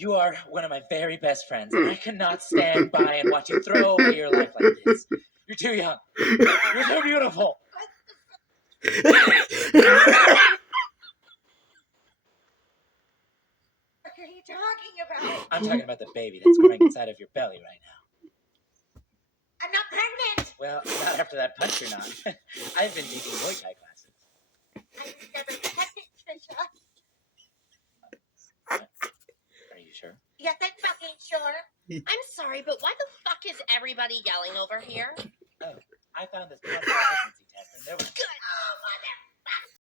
You are one of my very best friends, and I cannot stand by and watch you throw away your life like this. You're too young. You're too beautiful. What are you talking about? I'm talking about the baby that's growing inside of your belly right now. I'm not pregnant. Well, not after that punch you're not. I've been teaching Muay Thai classes. I was never pregnant, Trisha. Are you sure? Yes, I'm fucking sure. I'm sorry, but why the fuck is everybody yelling over here? Oh, I found this positive pregnancy test, and there was... Good.